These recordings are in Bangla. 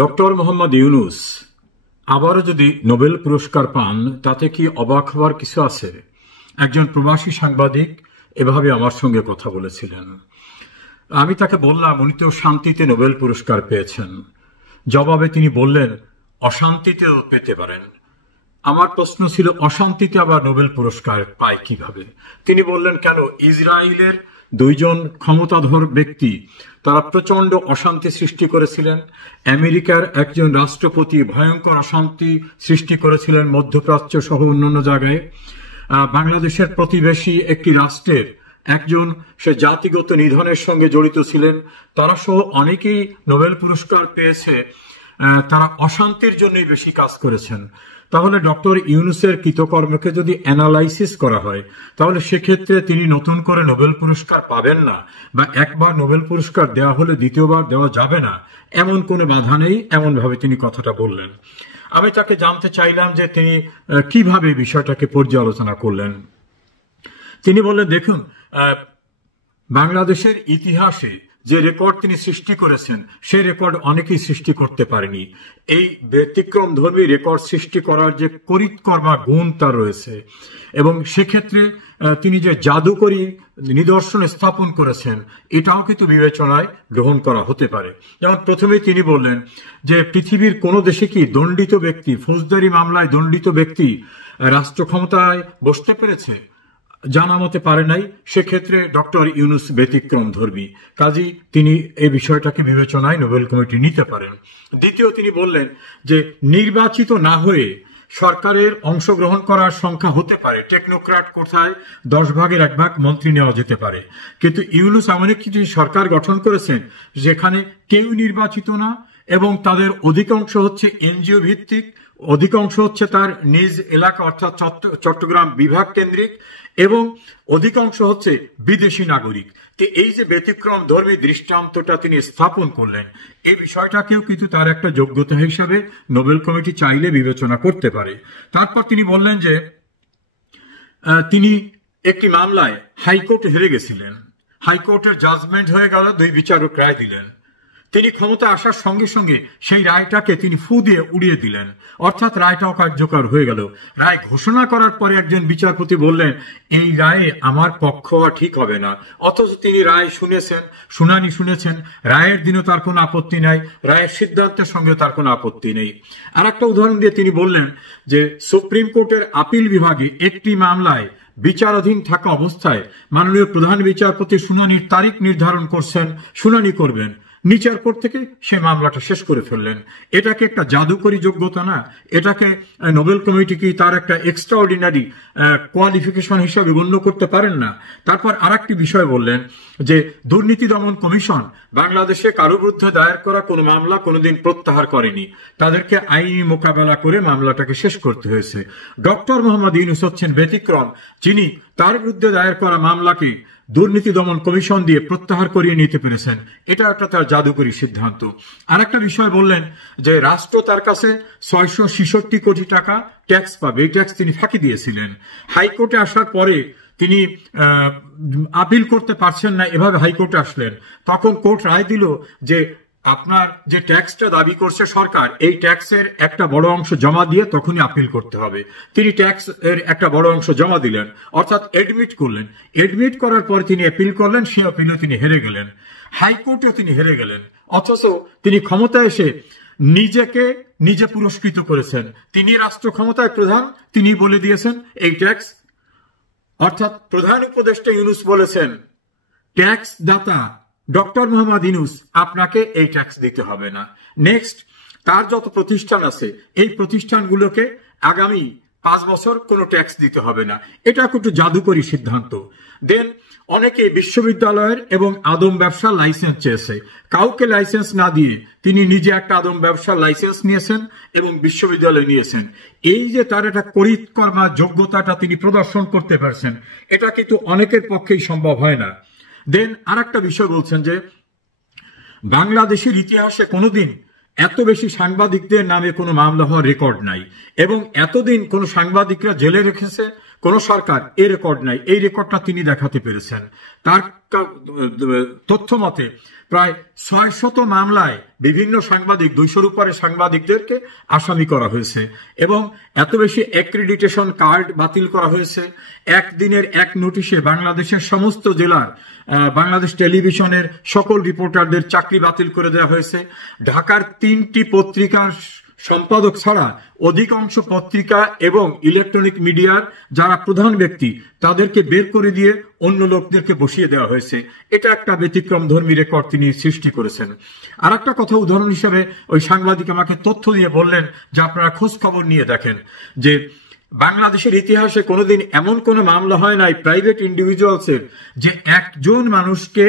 ডক্টর মোহাম্মদ ইউনূস আবারও যদি নোবেল পুরস্কার পান তাতে কি অবাক হওয়ার কিছু আছে? একজন প্রবাসী সাংবাদিক এভাবে আমার সঙ্গে কথা বলেছিলেন। আমি তাকে বললাম, উনি তো শান্তিতে নোবেল পুরস্কার পেয়েছেন। জবাবে তিনি বললেন, অশান্তিতেও পেতে পারেন। আমার প্রশ্ন ছিল, অশান্তিতে আবার নোবেল পুরস্কার পায় কিভাবে? তিনি বললেন, কেন, ইসরায়েলের দুইজন ক্ষমতাধর ব্যক্তি তারা প্রচন্ড অশান্তি সৃষ্টি করেছিলেন। আমেরিকার একজন রাষ্ট্রপতি ভয়ঙ্কর অশান্তি সৃষ্টি করেছিলেন মধ্যপ্রাচ্য সহ অন্যান্য জায়গায়। বাংলাদেশের প্রতিবেশী একটি রাষ্ট্রের একজন, সে জাতিগত নিধনের সঙ্গে জড়িত ছিলেন। তারা সহ অনেকেই নোবেল পুরস্কার পেয়েছে, তারা অশান্তির জন্যই বেশি কাজ করেছেন। তাহলে ডক্টর ইউনূসের কৃতকর্মকে যদি অ্যানালাইসিস করা হয়, তাহলে সেক্ষেত্রে তিনি নতুন করে নোবেল পুরস্কার পাবেন না, বা একবার নোবেল পুরস্কার দেওয়া হলে দ্বিতীয়বার দেওয়া যাবে না, এমন কোনো বাধা নেই, এমনভাবে তিনি কথাটা বললেন। আমি তাকে জানতে চাইলাম যে তিনি কিভাবে বিষয়টাকে পর্যালোচনা করলেন। তিনি বললেন, দেখুন, বাংলাদেশের ইতিহাসে যে রেকর্ড তিনি সৃষ্টি করেছেন, সেই রেকর্ড অনেকেই সৃষ্টি করতে পারেনি। এই ব্যতিক্রম ধর্মী রেকর্ড সৃষ্টি করার যে করিতকর বা গুণ তার রয়েছে, এবং সেক্ষেত্রে তিনি যে জাদুকরী নিদর্শন স্থাপন করেছেন, এটাও কিন্তু বিবেচনায় গ্রহণ করা হতে পারে। যেমন প্রথমেই তিনি বললেন যে পৃথিবীর কোন দেশে কি দণ্ডিত ব্যক্তি, ফৌজদারি মামলায় দণ্ডিত ব্যক্তি রাষ্ট্র ক্ষমতায় বসতে পেরেছে? জানা মতে পারে নাই। সেক্ষেত্রে ডক্টর ইউনূস ব্যতিক্রম ধর্মী, কাজী তিনি এই বিষয়টাকে বিবেচনায় নোবেল কমিটি নিতে পারেন। দ্বিতীয়, তিনি বললেন যে নির্বাচিত না হয়ে সরকারের অংশগ্রহণ করার সংখ্যা হতে পারে, টেকনোক্র্যাট কোথায় 10 ভাগের 1 ভাগ মন্ত্রী নেওয়া যেতে পারে, কিন্তু ইউনূস এমন একটি সরকার গঠন করেছেন যেখানে কেউ নির্বাচিত না, এবং তাদের অধিকাংশ হচ্ছে এনজিও ভিত্তিক, অধিকাংশ হচ্ছে তার নিজ এলাকা অর্থাৎ চট্টগ্রাম বিভাগ কেন্দ্রিক, এবং অধিকাংশ হচ্ছে বিদেশি নাগরিক। তো এই যে ব্যতিক্রম ধর্মী দৃষ্টান্তটা তিনি স্থাপন করলেন, এই বিষয়টাকেও কিন্তু তার একটা যোগ্যতা হিসাবে নোবেল কমিটি চাইলে বিবেচনা করতে পারে। তারপর তিনি বললেন যে তিনি একটি মামলায় হাইকোর্টে হেরে গেছিলেন, হাইকোর্টের জাজমেন্ট হয়ে গেল, 2 বিচারক রায় দিলেন। তিনি ক্ষমতা আসার সঙ্গে সঙ্গে সেই রায়টাকে তিনি ফু দিয়ে উড়িয়ে দিলেন, অর্থাৎ রায়টাও কার্যকর হয়ে গেল। রায় ঘোষণা করার পরে একজন বিচারপতি বললেন, এই রায়ে আমার পক্ষ হওয়া ঠিক হবে না, অথচ তিনি রায় শুনেছেন, শুনানি শুনেছেন, রায়ের দিনও তার কোনো আপত্তি নাই, রায়ের সিদ্ধান্তের সঙ্গে তার কোনো আপত্তি নেই। আর একটা উদাহরণ দিয়ে তিনি বললেন যে সুপ্রিম কোর্টের আপিল বিভাগে একটি মামলায় বিচারাধীন থাকা অবস্থায় মাননীয় প্রধান বিচারপতি শুনানির তারিখ নির্ধারণ করছেন, শুনানি করবেন, নিচার কোর্ট থেকে সে মামলাটা শেষ করে ফেললেন। এটাকে একটা জাদুকরী যোগ্যতা না? এটাকে নোবেল কমিটি কি তার একটা এক্সট্রাঅর্ডিনারি কোয়ালিফিকেশন হিসাবে গণ্য করতে পারেন না? তারপর আরেকটি বিষয় বললেন যে দুর্নীতি দমন কমিশন বাংলাদেশে কারো বিরুদ্ধে দায়ের করা কোনো মামলা কোনোদিন প্রত্যাহার করেনি, তাদেরকে আইনি মোকাবেলা করে মামলাটাকে শেষ করতে হয়েছে। ডক্টর মোহাম্মদ ইউনূস হচ্ছেন ব্যতিক্রম, যিনি তার বিরুদ্ধে দায়ের করা মামলাকে দুর্নীতি দমন কমিশন দিয়ে প্রত্যাহার করিয়ে নিতে পেরেছেন। এটা একটা তার জাদুকরী সিদ্ধান্ত। আর একটা বিষয় বললেন যে রাষ্ট্র তার কাছে 666 কোটি টাকা ট্যাক্স পাবে, এই ট্যাক্স তিনি ফাঁকি দিয়েছিলেন। হাইকোর্টে আসার পরে তিনি আপিল করতে পারছেন না, এভাবে হাইকোর্টে আসলেন। তখন কোর্ট রায় দিল যে আপনার যে ট্যাক্সটা দাবি করছে সরকার, এই ট্যাক্সের একটা বড় অংশ জমা দিয়ে তখনই আপিল করতে হবে। তিনি ট্যাক্স এর একটা বড় অংশ জমা দিলেন, অর্থাৎ এডমিট করলেন। এডমিট করার পর তিনি আপিল করলেন, সেই আপিলে তিনি হেরে গেলেন, হাইকোর্টেও তিনি হেরে গেলেন। অথচ তিনি ক্ষমতায় এসে নিজেকে নিজে পুরস্কৃত করেছেন। তিনি রাষ্ট্র ক্ষমতায় প্রধান, তিনি বলে দিয়েছেন এই ট্যাক্স, অর্থাৎ প্রধান উপদেষ্টা ইউনূস বলেছেন ট্যাক্স দাতা ডক্টর মোহাম্মদ ইউনূস আপনাকে এই ট্যাক্স দিতে হবে না। নেক্সট, তার যত প্রতিষ্ঠান আছে এই প্রতিষ্ঠানগুলোকে আগামী 5 বছর কোনো ট্যাক্স দিতে হবে না। এটা একটু জাদুকরী সিদ্ধান্ত। দেন অনেকে বিশ্ববিদ্যালয়ের এবং আদম ব্যবসার লাইসেন্স চেয়েছে, কাউকে লাইসেন্স না দিয়ে তিনি নিজে একটা আদম ব্যবসার লাইসেন্স নিয়েছেন এবং বিশ্ববিদ্যালয় নিয়েছেন। এই যে তার একটা করিতকর্মা যোগ্যতাটা তিনি প্রদর্শন করতে পারছেন, এটা কিন্তু অনেকের পক্ষেই সম্ভব হয় না। দেন আর একটা বিষয় বলছেন যে বাংলাদেশের ইতিহাসে কোনোদিন এত বেশি সাংবাদিকদের নামে কোনো মামলা হওয়ার রেকর্ড নাই, এবং এতদিন কোনো সাংবাদিকরা জেলে রেখেছে কোন সরকার এই রেকর্ড নাই, এই রেকর্ডটা তিনি দেখাতে পেরেছেন। তার তথ্য মতে প্রায় 600 মামলায় বিভিন্ন সাংবাদিক, 200-র উপরে সাংবাদিকদেরকে আসামি করা হয়েছে এবং এত বেশি অ্যাক্রিডিটেশন কার্ড বাতিল করা হয়েছে। একদিনের এক নোটিশে বাংলাদেশের সমস্ত জেলার বাংলাদেশ টেলিভিশনের সকল রিপোর্টারদের চাকরি বাতিল করে দেওয়া হয়েছে। ঢাকার 3টি পত্রিকার সম্পাদক ছাড়া অধিকাংশ পত্রিকা এবং ইলেকট্রনিক মিডিয়ার যারা প্রধান ব্যক্তি তাদেরকে বের করে দিয়ে অন্য লোকদেরকে বসিয়ে দেওয়া হয়েছে। এটা একটা ব্যতিক্রম ধর্মী রেকর্ড তিনি সৃষ্টি করেছেন। আর একটা কথা উদাহরণ হিসেবে ওই সাংবাদিক আমাকে তথ্য দিয়ে বললেন যে আপনারা খোঁজ খবর নিয়ে দেখেন যে বাংলাদেশের ইতিহাসে কোনোদিন এমন কোনো মামলা হয় নাই প্রাইভেট ইন্ডিভিজুয়ালসের যে একজন মানুষকে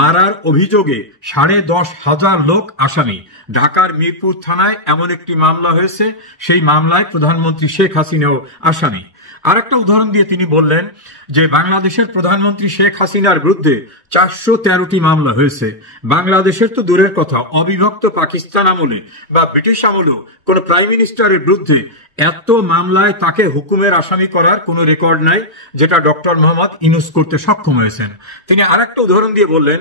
মারার অভিযোগে 10,500 লোক আসামি। ঢাকার মিরপুর থানায় এমন একটি মামলা হয়েছে, সেই মামলায় প্রধানমন্ত্রী শেখ হাসিনাও আসামি। আর একটা উদাহরণ দিয়ে তিনি বললেন যে বাংলাদেশের প্রধানমন্ত্রী শেখ হাসিনার বিরুদ্ধে 413টি মামলা হয়েছে। বাংলাদেশের তো দূরের কথা, অবিভক্ত পাকিস্তান আমলে বা ব্রিটিশ আমলেও কোন প্রাইম মিনিস্টারের বিরুদ্ধে এত মামলায় তাকে হুকুমের আসামি করার কোনো রেকর্ড নাই, যেটা ডক্টর মোহাম্মদ ইউনূস করতে সক্ষম হয়েছেন। তিনি আরেকটা উদাহরণ দিয়ে বললেন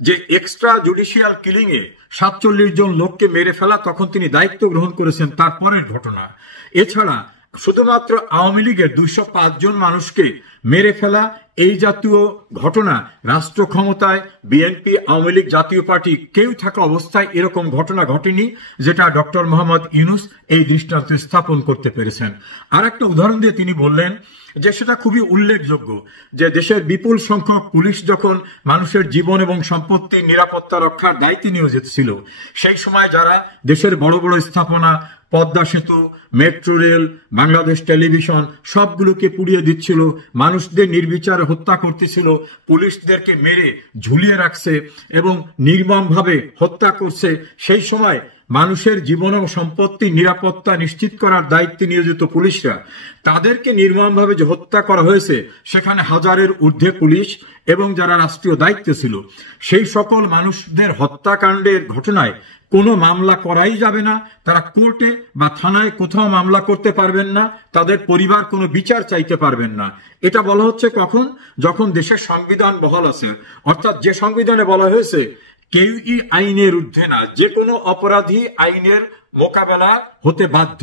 যে এক্সট্রা জুডিশিয়াল কিলিং এ 47 জন লোককে মেরে ফেলা, তখন তিনি দায়িত্ব গ্রহণ করেছেন তারপরের ঘটনা। এছাড়া শুধুমাত্র আওয়ামী লীগের 205 জন মানুষকে মেরে ফেলা, এই জাতীয় ঘটনা রাষ্ট্র ক্ষমতায় বিএনপি, আওয়ামী লীগ, জাতীয় পার্টি কেউ থাকা অবস্থায় এরকম ঘটনা ঘটেনি, যেটা ডক্টর মোহাম্মদ ইউনূস এই দৃষ্টান্ত স্থাপন করতে পেরেছেন। আর একটা উদাহরণ দিয়ে তিনি বললেন যে সেটা খুবই উল্লেখযোগ্য যে দেশের বিপুল সংখ্যক পুলিশ যখন মানুষের জীবন এবং সম্পত্তির নিরাপত্তা রক্ষার দায়িত্বে নিয়োজিত ছিল, সেই সময় যারা দেশের বড় বড় স্থাপনা, পদ্মা সেতু, মেট্রো রেল, বাংলাদেশ টেলিভিশন সবগুলোকে পুড়িয়ে দিচ্ছিল, মানুষদের নির্বিচারে হত্যা করতেছিল, পুলিশদেরকে মেরে ঝুলিয়ে রাখছে এবং নির্মমভাবে হত্যা করছে, সেই সময় মানুষের জীবন ও সম্পত্তির নিরাপত্তা নিশ্চিত করার দায়িত্বে নিয়োজিত পুলিশরা, তাদেরকে নির্মমভাবে যে হত্যা করা হয়েছে সেখানে হাজারের ঊর্ধ্বে পুলিশ এবং যারা রাষ্ট্রীয় দায়িত্বে ছিল, সেই সকল মানুষদের হত্যাকাণ্ডের ঘটনায় কোনো মামলা করাই যাবে না। তারা কোর্টে বা থানায় কোথাও মামলা করতে পারবেন না, তাদের পরিবার কোনো বিচার চাইতে পারবেন না। এটা বলা হচ্ছে কখন? যখন দেশের সংবিধান বহাল আছে, অর্থাৎ যে সংবিধানে বলা হয়েছে কেউই আইনের ঊর্ধ্বে না, যে কোনো অপরাধী আইনের মোকাবেলা হতে বাধ্য,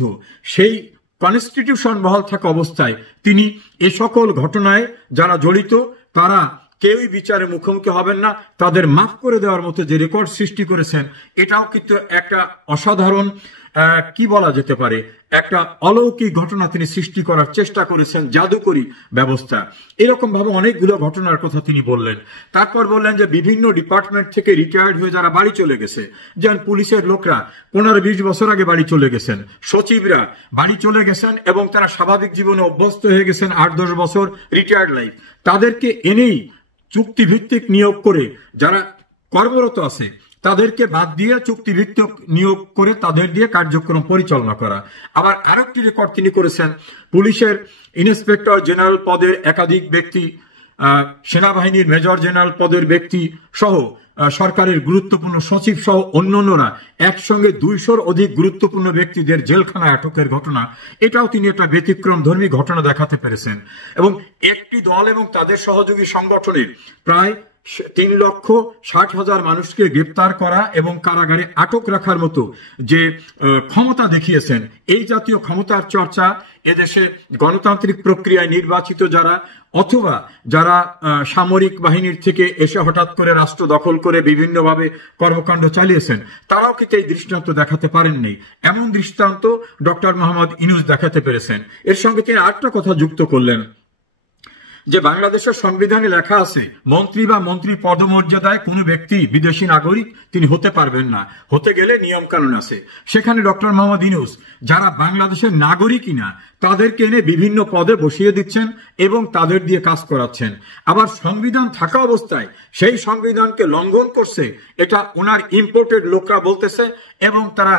সেই কনস্টিটিউশন বহাল থাকা অবস্থায় তিনি এ সকল ঘটনায় যারা জড়িত তারা কেউই বিচারে মুখোমুখি হবেন না, তাদের মাফ করে দেওয়ার মতো যে রেকর্ড সৃষ্টি করেছেন, এটাও কিন্তু একটা অসাধারণ কি বলা যেতে পারে, একটা অলৌকিক ঘটনা তিনি সৃষ্টি করার চেষ্টা করেছেন, জাদুকরী ব্যবস্থা। এরকম ভাবে অনেকগুলো ঘটনার কথা তিনি বললেন। তারপর বললেন যে বিভিন্ন ডিপার্টমেন্ট থেকে রিটায়ার্ড হয়ে যারা বাড়ি চলে গেছে, যেমন পুলিশের লোকরা 15-20 বছর আগে বাড়ি চলে গেছেন, সচিবরা বাড়ি চলে গেছেন এবং তারা স্বাভাবিক জীবনে অভ্যস্ত হয়ে গেছেন 8-10 বছর রিটায়ার্ড লাইফ, তাদেরকে এনেই চুক্তিভিত্তিক নিয়োগ করে যারা কর্মরত আছে তাদেরকে বাদ দিয়ে চুক্তিভিত্তিক নিয়োগ করে তাদের দিয়ে কার্যক্রম পরিচালনা করা। আবার আরেকটি রেকর্ড তিনি করেছেন, পুলিশের ইন্সপেক্টর জেনারেল পদের একাধিক ব্যক্তি, সেনাবাহিনীর মেজর জেনারেল পদের ব্যক্তি সহ সরকারের গুরুত্বপূর্ণ সচিব সহ অন্যান্যরা একসঙ্গে 200-র অধিক গুরুত্বপূর্ণ ব্যক্তিদের জেলখানায় আটকের ঘটনা, এটাও তিনি একটা ব্যতিক্রম ধর্মী ঘটনা দেখাতে পেরেছেন। এবং একটি দল এবং তাদের সহযোগী সংগঠনের প্রায় 3,60,000 মানুষকে গ্রেপ্তার করা এবং কারাগারে আটক রাখার মতো যে ক্ষমতা দেখিয়েছেন, এই জাতীয় ক্ষমতার চর্চা এদেশে গণতান্ত্রিক প্রক্রিয়ায় নির্বাচিত যারা অথবা যারা সামরিক বাহিনীর থেকে এসে হঠাৎ করে রাষ্ট্র দখল করে বিভিন্নভাবে কর্মকাণ্ড চালিয়েছেন, তারাও কিন্তু এই দৃষ্টান্ত দেখাতে পারেননি। এমন দৃষ্টান্ত ডক্টর মোহাম্মদ ইউনূস দেখাতে পেরেছেন। এর সঙ্গে তিনি আরেকটা কথা যুক্ত করলেন যে বাংলাদেশের সংবিধানে লেখা আছে মন্ত্রী বা মন্ত্রী পদমর্যাদায় কোনো ব্যক্তি বিদেশি নাগরিক তিনি হতে পারবেন না, হতে গেলে নিয়ম কানুন আছে। সেখানে ডক্টর মোহাম্মদ ইউনূস যারা বাংলাদেশের নাগরিকই না তাদেরকে এনে বিভিন্ন পদে বসিয়ে দিচ্ছেন এবং তাদের দিয়ে কাজ করাচ্ছেন। আবার সংবিধান থাকা অবস্থায় সেই সংবিধানকে লঙ্ঘন করছে, এটা ওনার ইম্পোর্টেড লোকরা বলতেছে এবং তারা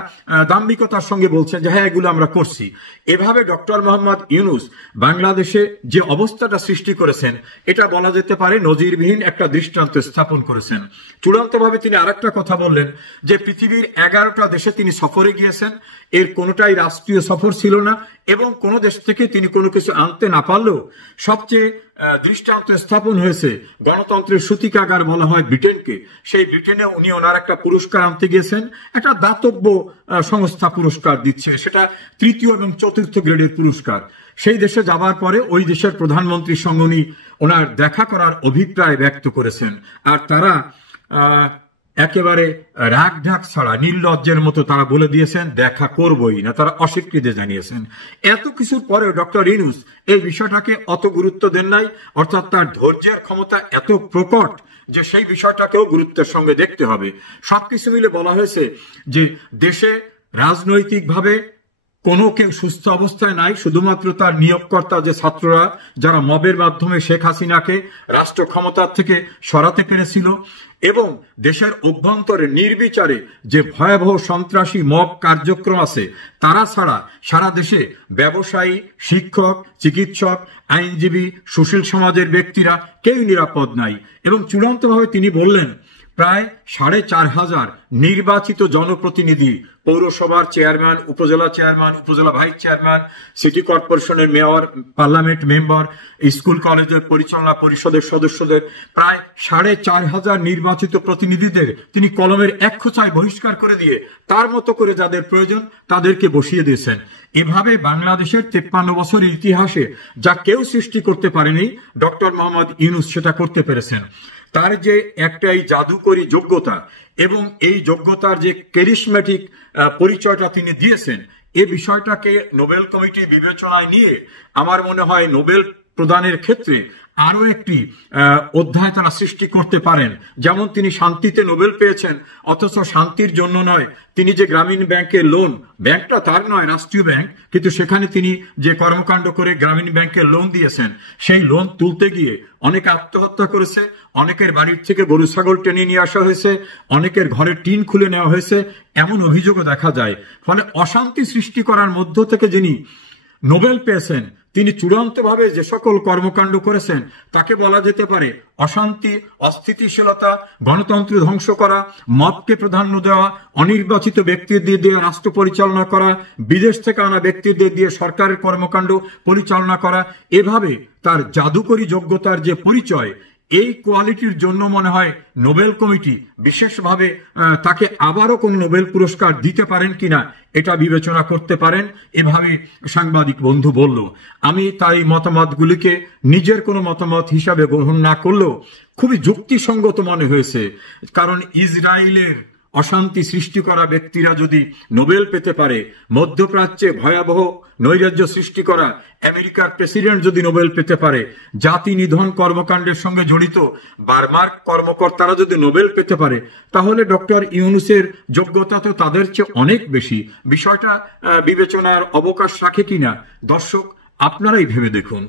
দাম্ভিকতার সঙ্গে বলছে যে হ্যাঁ এগুলো আমরা করছি। এভাবে ডক্টর মোহাম্মদ ইউনূস বাংলাদেশে যে অবস্থাটা সৃষ্টি সৃষ্টি করেছেন, এটা বলা যেতে পারে নজিরবিহীন একটা দৃষ্টান্ত স্থাপন করেছেন। চূড়ান্তভাবে তিনি আরেকটা কথা বললেন যে পৃথিবীর 11টা দেশে তিনি সফরে গিয়েছেন, এর কোনোটাই রাষ্ট্রীয় সফর ছিল না এবং কোনো দেশ থেকে তিনি কোনো কিছু আনতে না পারলেও সবচেয়ে দৃষ্টান্ত স্থাপন হয়েছে গণতন্ত্রের সূতিকাগার বলা হয় ব্রিটেনকে। সেই ব্রিটেনে উনি ওনার একটা পুরস্কার আনতে গিয়েছেন, একটা দাতব্য সংস্থা পুরস্কার দিচ্ছে, সেটা 3য় এবং 4র্থ গ্রেডের পুরস্কার। সেই দেশে যাবার পরে ওই দেশের প্রধানমন্ত্রীর সঙ্গে উনি ওনার দেখা করার অভিপ্রায় ব্যক্ত করেছেন, আর তারা একেবারে রাগ ঢাক ছাড়া নির্লজ্জের মতো তারা বলে দিয়েছেন দেখা করবই না, তারা অস্বীকৃতি জানিয়েছেন। এত কিছুর পরে ডক্টর ইউনূস এই বিষয়টাকে অত গুরুত্ব দেন নাই, অর্থাৎ তার ধৈর্যের ক্ষমতা এত প্রকট যে সেই বিষয়টাকেও গুরুত্বের সঙ্গে দেখতে হবে। সবকিছু মিলে বলা হয়েছে যে দেশে রাজনৈতিকভাবে কোনো কেউ সুস্থ অবস্থায় নাই, শুধুমাত্র তার নিয়োগকর্তা যে ছাত্ররা যারা মবের মাধ্যমে শেখ হাসিনাকে রাষ্ট্র ক্ষমতার থেকে সরাতে পেরেছিল, এবং দেশের অভ্যন্তরে নির্বিচারে যে ভয়াবহ সন্ত্রাসী মব কার্যক্রম আছে তারা ছাড়া সারা দেশে ব্যবসায়ী, শিক্ষক, চিকিৎসক, আইনজীবী, সুশীল সমাজের ব্যক্তিরা কেউ নিরাপদ নাই। এবং চূড়ান্তভাবে তিনি বললেন প্রায় 4,500 নির্বাচিত জনপ্রতিনিধি, পৌরসভার চেয়ারম্যান, উপজেলা চেয়ারম্যান, উপজেলা ভাইস চেয়ারম্যান, সিটি কর্পোরেশনের মেয়র, পার্লামেন্ট মেম্বার, স্কুল কলেজের পরিচালনা পরিষদের সদস্যদের প্রায় 4,500 নির্বাচিত প্রতিনিধিদের তিনি কলমের এক খোঁচায় বহিষ্কার করে দিয়ে তার মতো করে যাদের প্রয়োজন তাদেরকে বসিয়ে দিয়েছেন। এভাবে বাংলাদেশের 53 বছরের ইতিহাসে যা কেউ সৃষ্টি করতে পারেনি, ডক্টর মোহাম্মদ ইউনূস সেটা করতে পেরেছেন। তার যে একটাই জাদুকরী যোগ্যতা এবং এই যোগ্যতার যে ক্যারিসমেটিক পরিচয়টা তিনি দিয়েছেন, এই বিষয়টাকে নোবেল কমিটি বিবেচনায় নিয়ে আমার মনে হয় নোবেল প্রদানের ক্ষেত্রে আরো একটি অধ্যায় তারা সৃষ্টি করতে পারেন। যেমন তিনি শান্তিতে নোবেল পেয়েছেন, অথচ শান্তির জন্য নয়, তিনি যে গ্রামীণ ব্যাংকের লোন, ব্যাংকটা তার নয়, রাষ্ট্রীয় ব্যাংক, কিন্তু সেখানে তিনি যে কর্মকাণ্ড করে গ্রামীণ ব্যাংকের লোন দিয়েছেন, সেই লোন তুলতে গিয়ে অনেকে আত্মহত্যা করেছে, অনেকের বাড়ির থেকে গরু ছাগল টেনে নিয়ে আসা হয়েছে, অনেকের ঘরের টিন খুলে নেওয়া হয়েছে, এমন অভিযোগও দেখা যায়। ফলে অশান্তি সৃষ্টি করার মধ্য থেকে যিনি নোবেল পেয়েছেন, তিনি চূড়ান্তভাবে যে সকল কর্মকাণ্ড করেছেন তাকে বলা যেতে পারে অশান্তি, অস্থিতিশীলতা, গণতন্ত্র ধ্বংস করা, মতকে প্রাধান্য দেওয়া, অনির্বাচিত ব্যক্তিদের দিয়ে রাষ্ট্র পরিচালনা করা, বিদেশ থেকে আনা ব্যক্তিদের দিয়ে সরকারের কর্মকাণ্ড পরিচালনা করা, এভাবে তার জাদুকরী যোগ্যতার যে পরিচয়, এই কোয়ালিটির জন্য মনে হয় নোবেল কমিটি বিশেষভাবে তাকে আবারও কোন নোবেল পুরস্কার দিতে পারেন কিনা এটা বিবেচনা করতে পারেন, এভাবে সাংবাদিক বন্ধু বলল। আমি তাই মতামতগুলিকে নিজের কোনো মতামত হিসাবে গ্রহণ না করলেও খুবই যুক্তিসঙ্গত মনে হয়েছে। কারণ ইসরায়েলের অশান্তি সৃষ্টি করা ব্যক্তিরা যদি নোবেল পেতে পারে, মধ্যপ্রাচ্যে ভয়াবহ নৈরাজ্য সৃষ্টি করা আমেরিকার প্রেসিডেন্ট যদি নোবেল পেতে পারে, জাতি নিধন কর্মকাণ্ডের সঙ্গে জড়িত বার্মার কর্মকর্তারা যদি নোবেল পেতে পারে, তাহলে ডক্টর ইউনূসের যোগ্যতা তো তাদের চেয়ে অনেক বেশি। বিষয়টা বিবেচনার অবকাশ রাখে কিনা দর্শক আপনারাই ভেবে দেখুন।